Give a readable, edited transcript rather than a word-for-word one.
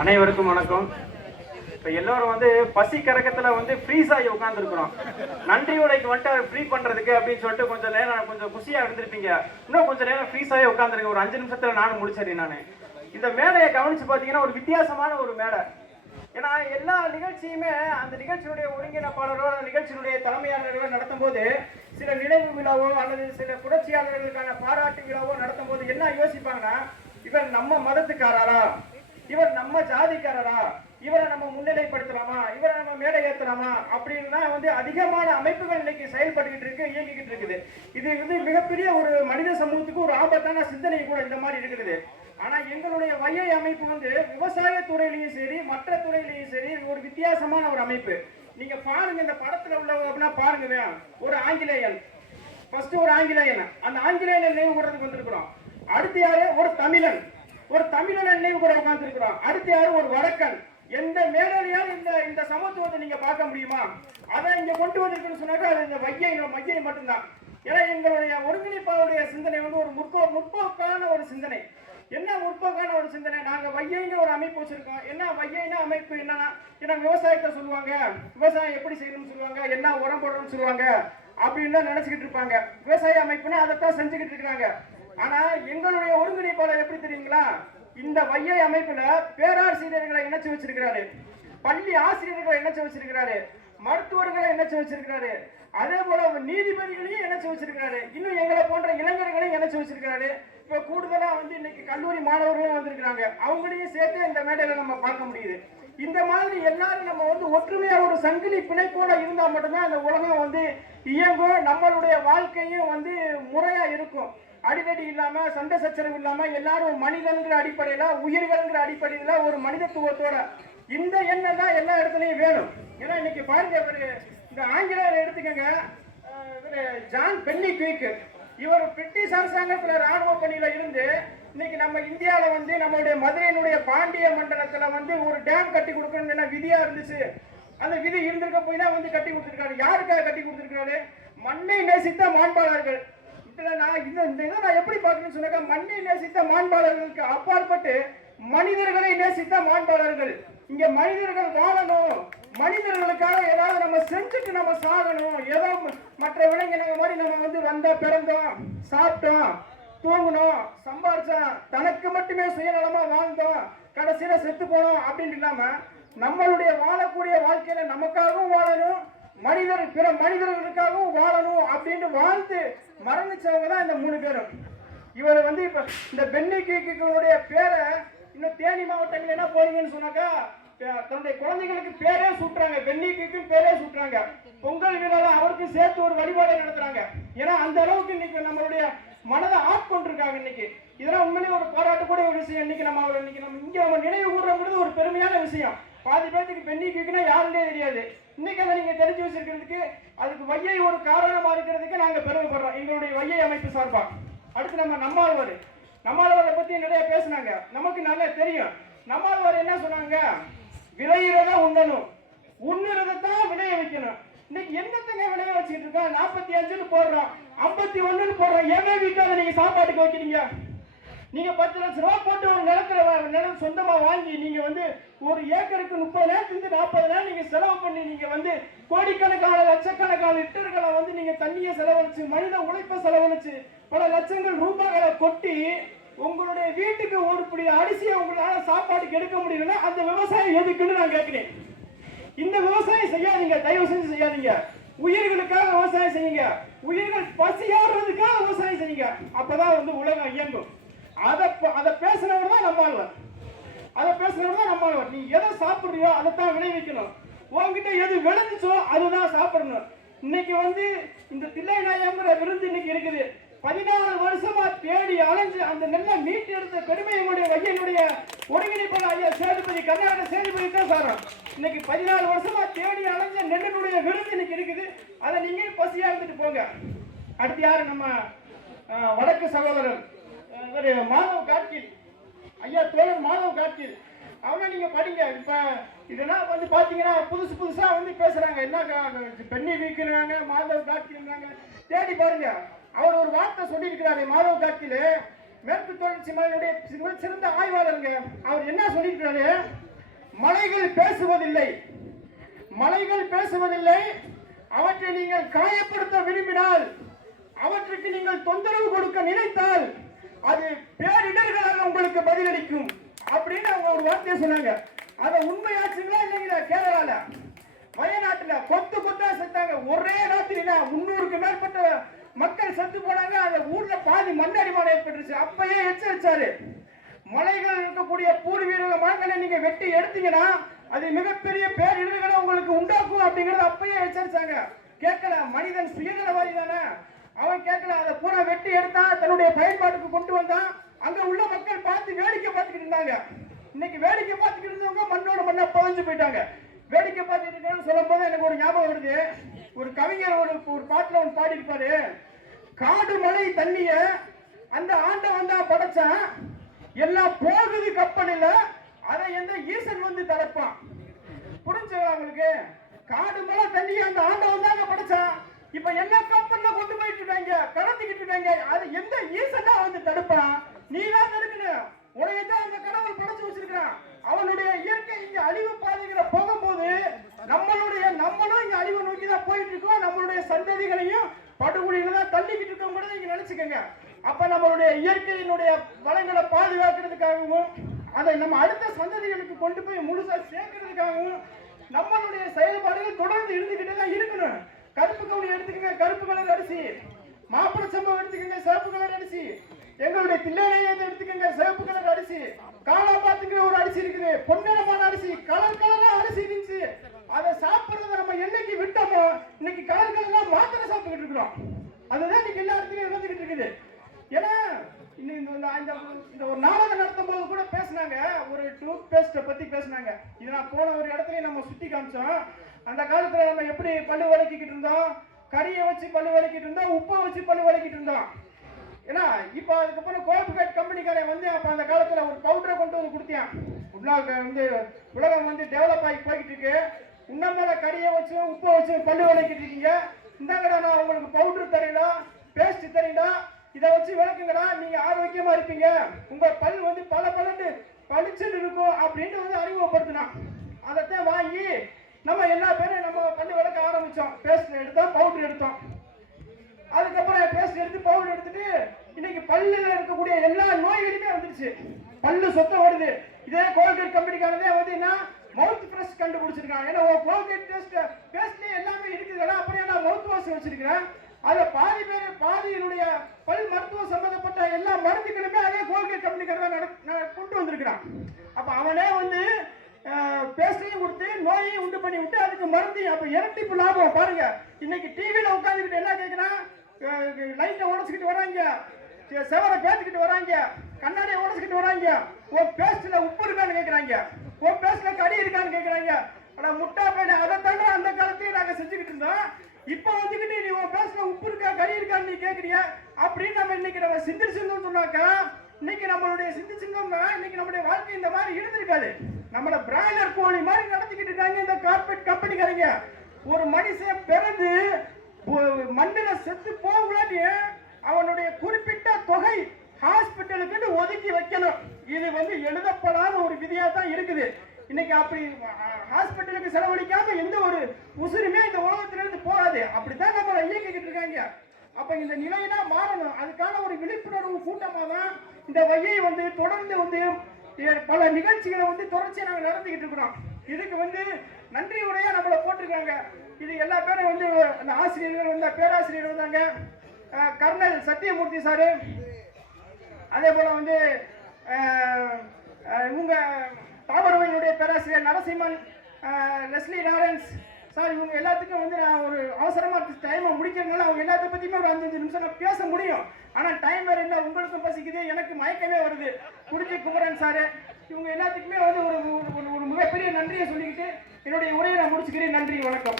அனைவருக்கும் வணக்கம். இப்போ எல்லோரும் வந்து பசி கரகத்தில் வந்து ஃப்ரீஸ் ஆகி உட்காந்துருக்குறோம். நன்றி உடைக்கு வந்துட்டு ஃப்ரீ பண்ணுறதுக்கு அப்படின்னு சொல்லிட்டு கொஞ்சம் நேரம் கொஞ்சம் குஷியாக இருந்திருப்பீங்க. இன்னும் கொஞ்சம் நேரம் ஃப்ரீஸ் ஆகி உட்காந்துருங்க. ஒரு 5 நிமிஷத்தில் நானும் முடிச்சிடுறேன். நான் இந்த மேடையை கவனித்து பார்த்தீங்கன்னா ஒரு வித்தியாசமான ஒரு மேடை. ஏன்னா எல்லா நிகழ்ச்சியுமே அந்த நிகழ்ச்சியினுடைய ஒருங்கிணைப்பாளரோ அந்த நிகழ்ச்சியினுடைய தலைமையாளர்களோ நடத்தும் போது சில நினைவு விழாவோ அல்லது சில புரட்சியாளர்களுக்கான பாராட்டு விழாவோ நடத்தும் போது என்ன யோசிப்பாங்கன்னா, இவர் நம்ம மதத்துக்காரரா, இவர் நம்ம ஜாதிக்காரரா, இவரை நம்ம முன்னிலைப்படுத்தலாமா, இவரை நம்ம மேடை ஏற்றலாமா அப்படின்னா வந்து அதிகமான அமைப்புகள் இன்னைக்கு செயல்பட்டுக்கிட்டு இருக்கு, இயங்கிக்கிட்டு இருக்குது. இது வந்து மிகப்பெரிய ஒரு மனித சமூகத்துக்கு ஒரு ஆபத்தான சிந்தனை கூட இந்த மாதிரி இருக்குது. ஆனா எங்களுடைய வையை அமைப்பு வந்து விவசாய துறையிலையும் சரி மற்ற துறையிலையும் சரி ஒரு வித்தியாசமான ஒரு அமைப்பு. நீங்க பாருங்க, இந்த படத்துல உள்ளவங்க பாருங்க, ஒரு ஆங்கிலேயன், ஃபர்ஸ்ட் ஒரு ஆங்கிலேயன், அந்த ஆங்கிலேயன் நினைவு கூறதுக்கு வந்திருக்கிறோம். அடுத்து யாரு, ஒரு தமிழன், ஒரு தமிழன் நினைவு கூட உட்கார்ந்துருக்கிறோம். அடுத்து யாரு, ஒரு வடக்கன். எந்த மேலையால் இந்த சமத்துவத்தை நீங்க பார்க்க முடியுமா? அதை இங்க கொண்டு வந்திருக்குன்னு சொன்னாக்கா அது இந்த மையை மட்டும்தான். ஏன்னா எங்களுடைய ஒருங்கிணைப்பாளருடைய சிந்தனை வந்து ஒரு முற்போக்கான ஒரு சிந்தனை. என்ன முற்போக்கான ஒரு சிந்தனை? நாங்க வையைங்க ஒரு அமைப்பு வச்சிருக்கோம். என்ன வையைனா அமைப்பு என்னன்னா, ஏன்னா விவசாயத்தை சொல்லுவாங்க, விவசாயம் எப்படி செய்யணும்னு சொல்லுவாங்க, என்ன உரம் போடணும்னு சொல்லுவாங்க அப்படின்னு நினைச்சுக்கிட்டு இருப்பாங்க. விவசாய அமைப்புன்னா அதைத்தான் செஞ்சுக்கிட்டு இருக்கிறாங்க. ஆனா எங்களுடைய ஒருங்கிணைப்பாளர் எப்படி தெரியுங்களா, இந்த வையை அமைப்புல பேராசிரியர்களை இணைச்சு வச்சிருக்கிறாரு, பள்ளி ஆசிரியர்களை இணைச்சு வச்சிருக்கிறாரு, மருத்துவர்களை இணைச்சு வச்சிருக்கிறாரு, அதே போல நீதிபதிகளையும் இணைச்சு வச்சிருக்கிறாரு, இன்னும் எங்களை போன்ற இளைஞர்களையும் இணைச்சு வச்சிருக்கிறாரு. இப்ப கூடுதலா வந்து இன்னைக்கு கல்லூரி மாணவர்களும் வந்திருக்கிறாங்க, அவங்களையும் சேர்த்து இந்த மேடையில நம்ம பார்க்க முடியுது. இந்த மாதிரி எல்லாரும் நம்ம வந்து ஒற்றுமையா ஒரு சங்கிலி பிணைப்போட இருந்தா மட்டும்தான் அந்த உலகம் வந்து இயங்கும், நம்மளுடைய வாழ்க்கையும் வந்து முறையா இருக்கும். அடிதடி இல்லாம, சண்டை சச்சரவு இல்லாம, எல்லாரும் மனிதன்கிற அடிப்படையில, உயிர்கள்ங்கிற அடிப்படையில ஒரு மனிதத்துவத்தோட இந்த எண்ணம் தான் எல்லா இடத்துலையும் வேணும். ஏன்னா இன்னைக்கு பாருங்க, இந்த ஆங்கிலேயர் எடுத்துக்கங்க, ஜான் பென்னி குயிக், இவர் பிரிட்டிஷ் அரசாங்கத்துல ராணுவ பணியில இருந்து இன்னைக்கு நம்ம இந்தியாவில வந்து நம்மளுடைய மதுரையினுடைய பாண்டிய மண்டலத்துல வந்து ஒரு டேம் கட்டி கொடுக்கணும்னு விதியா இருந்துச்சு. அந்த விதி இருந்திருக்க போய் தான் வந்து கட்டி கொடுத்திருக்காரு. யாருக்காக கட்டி கொடுத்திருக்காரு? மண்ணை நேசித்த மாண்பாளர்கள். நான் எப்படி பார்க்கணும்னு சொன்னாக்கா, மண்ணை நேசித்த மாண்பாளர்களுக்கு அப்பாற்பட்டு மனிதர்களை நேசித்த மாண்பாளர்கள். இங்க மனிதர்கள் வாழணும், மனிதர்களுக்காக ஏதாவது நம்ம செஞ்சுட்டு நம்ம சாகணும். ஏதோ மற்ற விலங்கினங்க மாதிரி நம்ம வந்து வந்தா பிறந்தோம், சாப்பிட்டோம், தூங்கணும், சம்பாரிச்சோம், தனக்கு மட்டுமே சுயநலமா வாழ்ந்தோம், கடைசியில செத்து போனோம் அப்படின்னு இல்லாம நம்மளுடைய வாழக்கூடிய வாழ்க்கையில நமக்காகவும் வாழணும், பிற மனிதர்களுக்காகவும் வாழணும் அப்படின்னு வாழ்ந்து மரணிச்சவங்க தான் இந்த 3 பேரும். இவர் வந்து இப்ப இந்த பென்னி குயிக்குடைய பேரை இன்னும் தேனி மாவட்டங்கள் என்ன போறீங்கன்னு சொன்னாக்கா தன்னுடைய குழந்தைகளுக்கு பேரே சூட்டுறாங்க, பென்னி குயிக்கும் பேரே சூட்டுறாங்க. பொங்கல் விழால அவருக்கு சேர்த்து ஒரு வழிபாடை நடத்துறாங்க. ஏன்னா அந்த அளவுக்கு இன்னைக்கு நம்மளுடைய மனதை ஆட்கொண்டிருக்காங்க. இன்னைக்கு இதெல்லாம் உண்மையிலேயே ஒரு பாராட்டக்கூடிய ஒரு விஷயம். இன்னைக்கு நம்ம நினைவு கூறுறது ஒரு பெருமையான விஷயம். பாதி பேருக்கு பென்னி குயிக்னா யாருன்னே தெரியாது. இன்னைக்கு அதை நீங்க தெரிஞ்சு வச்சிருக்கிறதுக்கு, அதுக்கு வையை ஒரு காரணமா இருக்கிறதுக்கு நாங்க பெருமைப்படுறோம் எங்களுடைய வையை அமைப்பு சார்பா. அடுத்து நம்ம நம்மாழ்வாரை பத்தி நிறைய பேசினாங்க, நமக்கு நல்லா தெரியும். நம்மாழ்வார் என்ன சொன்னாங்க? விளையிறத உண்ணணும், உண்ணுறதான் விளைய வைக்கணும். இன்னைக்கு என்னத்தங்க விளைய வச்சுக்கிட்டு இருக்கோம்? 45 போடுறோம், 51 போடுறோம். ஏமே வீட்டால நீங்க சாப்பாட்டுக்கு வைக்கிறீங்க? நீங்க 10 லட்சம் ரூபாய் போட்டு ஒரு நிலம் சொந்தமா வாங்கி நீங்க வந்து ஒரு ஏக்கருக்கு 30,000 40,000 நீங்க செலவு பண்ணி நீங்க வந்து கோடிக்கணக்கான லட்சக்கணக்கான லிட்டர்களை வந்து நீங்க தண்ணியை செலவழிச்சு, மனித உழைப்பை செலவழிச்சு, பல லட்சங்கள் ரூபாய்களை கொட்டி உங்களுடைய வீட்டுக்கு ஒரு பிடி அரிசியை உங்களால சாப்பாட்டுக்கு எடுக்க முடியலன்னா அந்த விவசாயம் எதுக்குன்னு நான் கேட்கிறேன். இந்த விவசாயம் செய்யாதீங்க, தயவு செஞ்சு செய்யாதீங்க. உயிர்களுக்காக விவசாயம் செய்யுங்க, உயிர்கள் பசியாடுறதுக்காக விவசாயம் செய்யுங்க. அப்பதான் வந்து உலகம் இயங்கும். அதை பேசுறவர் தான் நம்மாழ்வார். நீ எதை சாப்பிடுறியோ அதைத்தான் விளைவிக்கணும். உங்ககிட்ட எது விளைஞ்சிச்சோ அதுதான் சாப்பிடணும். இன்னைக்கு வந்து இந்த தில்லை நாயகம்ங்கிற விருது இன்னைக்கு இருக்குது. 14 வருஷமா தேடி அலைஞ்சு அந்த நெல்லை மீட்டு எடுத்த பெருமை எங்களுடைய வையனுடைய ஒருங்கிணைப்பாளர் ஐயா சேதுபதி, கர்நாடக சேதுபதி தான் சாரம். இன்னைக்கு 14 வருஷமா தேடி அலைஞ்ச நெல்லினுடைய விருது இன்னைக்கு இருக்குது. அதை நீங்க பசியா இருந்துட்டு போங்க. அடுத்து யாரு? நம்ம வடக்கு சகோதரர் மாதவ் காட்கில் ஐயா, தோழர் மாதவ் காட்கில். அவனை நீங்க படிங்க. இப்ப இதெல்லாம் வந்து பாத்தீங்கன்னா புதுசா வந்து பேசுறாங்க. என்ன பென்னி வீக்குறாங்க, மாதவ் காட்கில்றாங்க. தேடி பாருங்க. அவர் ஒரு வார்த்தை சொல்லி இருக்கிறாரு. மாதவ் காட்கில் மேற்கு தொடர்ச்சி மலையுடைய சிறந்த ஆய்வாளருங்க. அவர் என்ன சொல்லியிருக்கிறாரு? மலைகள் பேசுவதில்லை, மலைகள் பேசுவதில்லை. அவற்றை நீங்கள் காயப்படுத்த விரும்பினால், அவற்றுக்கு நீங்கள் தொந்தரவு கொடுக்க நினைத்தால் அது பேரிடர்களாக உங்களுக்கு பதிலளிக்கும் அப்படின்னு அவங்க ஒரு வார்த்தையை சொன்னாங்க. அதை உண்மையாச்சுங்களா இல்லைங்களா? கேரளால வயநாட்டுல கொத்து கொத்தா செத்தாங்க. ஒரே ராத்திரினா 300க்கு மேற்பட்ட மக்கள் செத்து போனாங்க. அந்த ஊர்ல பாதி மண்ணடிமானம் ஏற்பட்டுருச்சு. அப்பயே எச்சரிச்சாரு, மலைகள் இருக்கக்கூடிய பூர்வீக மரங்களை நீங்க வெட்டி எடுத்தீங்கன்னா அது மிகப்பெரிய பேரிடர்களை உங்களுக்கு உண்டாக்கும் அப்படிங்கறத அப்பயே எச்சரிச்சாங்க. கேட்கல. மனிதன் சுயநலவாதி தானே, அவன் கேட்கல. அதை பூரா வெட்டி எடுத்தா, தன்னுடைய பயன்பாட்டுக்கு கொண்டு வந்தான். அங்க உள்ள மக்கள் பார்த்து வேடிக்கை பார்த்துக்கிட்டு இருந்தாங்க. இன்னைக்கு வேடிக்கை பார்த்துக்கிட்டு இருந்தவங்க மண்ணோட மண்ணா புதைஞ்சு போயிட்டாங்க. வேடிக்கை பார்த்துட்டு இருக்கேன்னு சொல்லும் போது எனக்கு ஒரு ஞாபகம் வருது. ஒரு கவிஞர் ஒரு பாட்டுல ஒன்று பாடி இருப்பாரு. காடு மலை தண்ணிய அந்த ஆண்டவன் தான் படைச்சான், எல்லாம் போகுது கப்பலில, அதை எந்த ஈசன் வந்து தரப்பான். புரிஞ்சுங்களா உங்களுக்கு? காடு மலை தண்ணிய அந்த ஆண்டவன் தாங்க படைச்சான். இப்ப என்ன கப்பல்ல கொண்டு போயிட்டு இருக்காங்க, கடத்திக்கிட்டு இருக்காங்க. அது எந்த ஈசன் தான் வந்து தடுப்பான்? நீ தான் தடுக்கணும். உனையதான் அந்த கடவுள் படைச்சு வச்சிருக்கான். அவனுடைய இயற்கை இங்க அழிவு பாதைகளை போகும்போது நம்மளும் இங்க அழிவு நோக்கி தான் போயிட்டு இருக்கோம். நம்மளுடைய சந்ததிகளையும் படுகொலியில தான் தள்ளிக்கிட்டு இருக்கோம் கூட நீங்க நினைச்சுக்கோங்க. அப்ப நம்மளுடைய இயற்கையினுடைய வளங்களை பாதுகாக்கிறதுக்காகவும் அதை நம்ம அடுத்த சந்ததிகளுக்கு கொண்டு போய் முழுசா சேர்க்கிறதுக்காகவும் நம்மளுடைய செயல்பாடுகள் தொடர்ந்து இருந்துகிட்டே தான் இருக்கணும். கருப்பு கவுனி எடுத்துக்கங்க, கருப்பு கலர் அரிசி. மாப்பிள சம்பவம் எடுத்துக்கங்க, சிவப்பு கலர் அரிசி. எங்களுடைய தில்லையை எடுத்துக்கங்க, சிவப்பு கலர் அரிசி. காலாபாத்துங்கிற ஒரு அரிசி இருக்குது, பொன்னிறமான அரிசி, கலர் கலரா அரிசி இருந்துச்சு. அதை சாப்பிடுறத நம்ம என்னைக்கு விட்டோமோ இன்னைக்கு கலர் கலரா மாத்திரை சாப்பிட்டுக்கிட்டு இருக்கிறோம். அதுதான் இன்னைக்கு எல்லா இடத்துலயும் இருந்துகிட்டு இருக்குது. ஏன்னா இந்த ஒரு நாடகம் நடத்தும் போது கூட பேசினாங்க, ஒரு டூத் பேஸ்ட பத்தி பேசினாங்க. இது நான் போன ஒரு இடத்துல நம்ம சுத்தி காமிச்சோம். அந்த காலத்துல நம்ம எப்படி பல்லு வளக்கிட்டு இருந்தோம், கறியை வச்சு பல்லு வளக்கிட்டு இருந்தோம், உப்பை வச்சு பல்லு வளக்கிட்டு இருந்தோம். ஏன்னா இப்ப அதுக்கப்புறம் கோல்கேட் கம்பெனிக்காரன் வந்து அப்ப அந்த காலத்துல ஒரு பவுடரை கொண்டு வந்து கொடுத்தியான். வந்து உலகம் வந்து டெவலப் ஆகி போய்கிட்டு இருக்கு. உன்னமேல கறியை வச்சு உப்பை வச்சு பல்லு வளக்கிட்டு இருக்கீங்க. இந்தாங்கடா நான் உங்களுக்கு பவுடர் தரீங்களா, பேஸ்ட் தரீங்களா, இதை வச்சு விளக்குங்கடா, நீங்க ஆரோக்கியமா இருப்பீங்க, உங்க பல் வந்து பல பளிச்சுட்டு இருக்கும் அப்படின்னு வந்து அறிமுகப்படுத்தினான். அதைத்தான் வாங்கி நம்ம எல்லா பேரும் நம்ம பல்லு விளக்க ஆரம்பிச்சோம். பேஸ்ட் எடுத்தோம், பவுடர் எடுத்தோம். அதுக்கப்புறம் பேஸ்ட் எடுத்து பவுடர் எடுத்துட்டு இன்னைக்கு பல்லுல இருக்கக்கூடிய எல்லா நோய்களுமே வந்துருச்சு. பல்லு சொத்த வருது. இதே கோல்கேட் கம்பெனிக்காரதே வந்து என்ன மவுத் ஃப்ரெஷ் கண்டுபிடிச்சிருக்காங்க. ஏன்னா கோல்கேட் பேஸ்ட்லயே எல்லாமே இருக்குதுடா, அப்படியே நான் மவுத் வாஷ் வச்சிருக்கிறேன். அதுல பாதியினுடைய பல் மருத்துவம் சம்பந்தப்பட்ட எல்லா மருந்துகளுமே அதே கோல்கேட் கம்பெனிக்காரன் கொண்டு வந்திருக்கிறான். அப்ப அவனே வந்து பேஸ்டையும் கொடுத்து நோயையும் உண்டு பண்ணி விட்டு அதுக்கு மருந்து. அப்ப இரட்டிப்பு லாபம் பாருங்க. இன்னைக்கு டிவியில உட்காந்துக்கிட்டு என்ன கேட்கிறான், லைட்டை உடச்சுக்கிட்டு வராங்க, செவரை பேத்துக்கிட்டு வராங்க, கண்ணாடியை உடச்சுக்கிட்டு வராங்க, உன் பேஸ்ட்ல உப்பு இருக்கான்னு கேட்கிறாங்க, உன் பேஸ்ட்ல கறி இருக்கான்னு கேட்கிறாங்க. ஆனா முட்டா பையனை அதை தாண்ட அந்த காலத்திலேயே நாங்க செஞ்சுக்கிட்டு இருந்தோம். இப்ப வந்துகிட்டு நீ உன் பேஸ்ட்ல உப்பு இருக்கா கறி இருக்கான்னு நீ கேட்கறிய அப்படின்னு நம்ம சிந்திச்சிருந்தோம் சொன்னாக்கா, இன்னைக்கு நம்மளுடைய சிந்திச்சிருந்தோம்னா இன்னைக்கு நம்மளுடைய வாழ்க்கை இந்த மாதிரி இருந்திருக்காது. நம்மள பிராய்லர் கோழி மாதிரி நடத்திக்கிட்டு இருக்காங்க இந்த கார்பரேட் கம்பெனிக்காரங்க. ஒரு மனுஷன் பிறந்து மண்ணில செத்து போகலான்னு அவனுடைய குறிப்பிட்ட தொகை ஹாஸ்பிட்டலுக்கு ஒதுக்கி வைக்கணும். இது வந்து எழுதப்படாத ஒரு விதியா தான் இருக்குது. இன்னைக்கு அப்படி ஹாஸ்பிட்டலுக்கு செலவழிக்காம எந்த ஒரு உசுருமே இந்த உலகத்திலிருந்து போகாது. அப்படித்தான் நம்ம இயக்கிக்கிட்டு இருக்காங்க. அப்ப இந்த நிலையெல்லாம் மாறணும். அதுக்கான ஒரு விழிப்புணர்வு கூட்டமா தான் இந்த வையை வந்து தொடர்ந்து வந்து பல நிகழ்ச்சிகளை வந்து தொடர்ச்சியா நாங்க நடத்திக்கிட்டு இருக்கிறோம். இதுக்கு வந்து நன்றியுடைய நம்மளை போட்டிருக்காங்க. இது எல்லா பேரும் வந்து அந்த ஆசிரியர்கள் வந்து பேராசிரியர் வந்தாங்க, கர்னல் சத்தியமூர்த்தி சாரு, அதே போல வந்து இவங்க தாவரவியலுடைய பேராசிரியர் நரசிம்மன், லெஸ்லி லாரன்ஸ் சார், இவங்க எல்லாத்துக்கும் வந்து நான் ஒரு அவசரமா டைமை முடிக்கிறதுனால அவங்க எல்லாத்த பத்தியுமே ஒரு 5 நிமிஷம் நான் பேச முடியும். ஆனா டைம் வேற இல்லை, உங்களுக்கும் பசிக்குது, எனக்கு மயக்கமே வருது. குடிச்சி குமரன் சாரு, இவங்க எல்லாத்துக்குமே வந்து ஒரு மிகப்பெரிய நன்றியை சொல்லிக்கிட்டு என்னுடைய உரையை நான் முடிச்சுக்கிறேன். நன்றி, வணக்கம்.